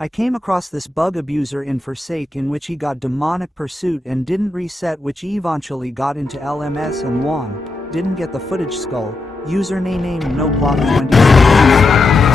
I came across this bug abuser in Forsake in which he got demonic pursuit and didn't reset, which eventually got into LMS and won. Didn't get the footage skull. Username no plot 20.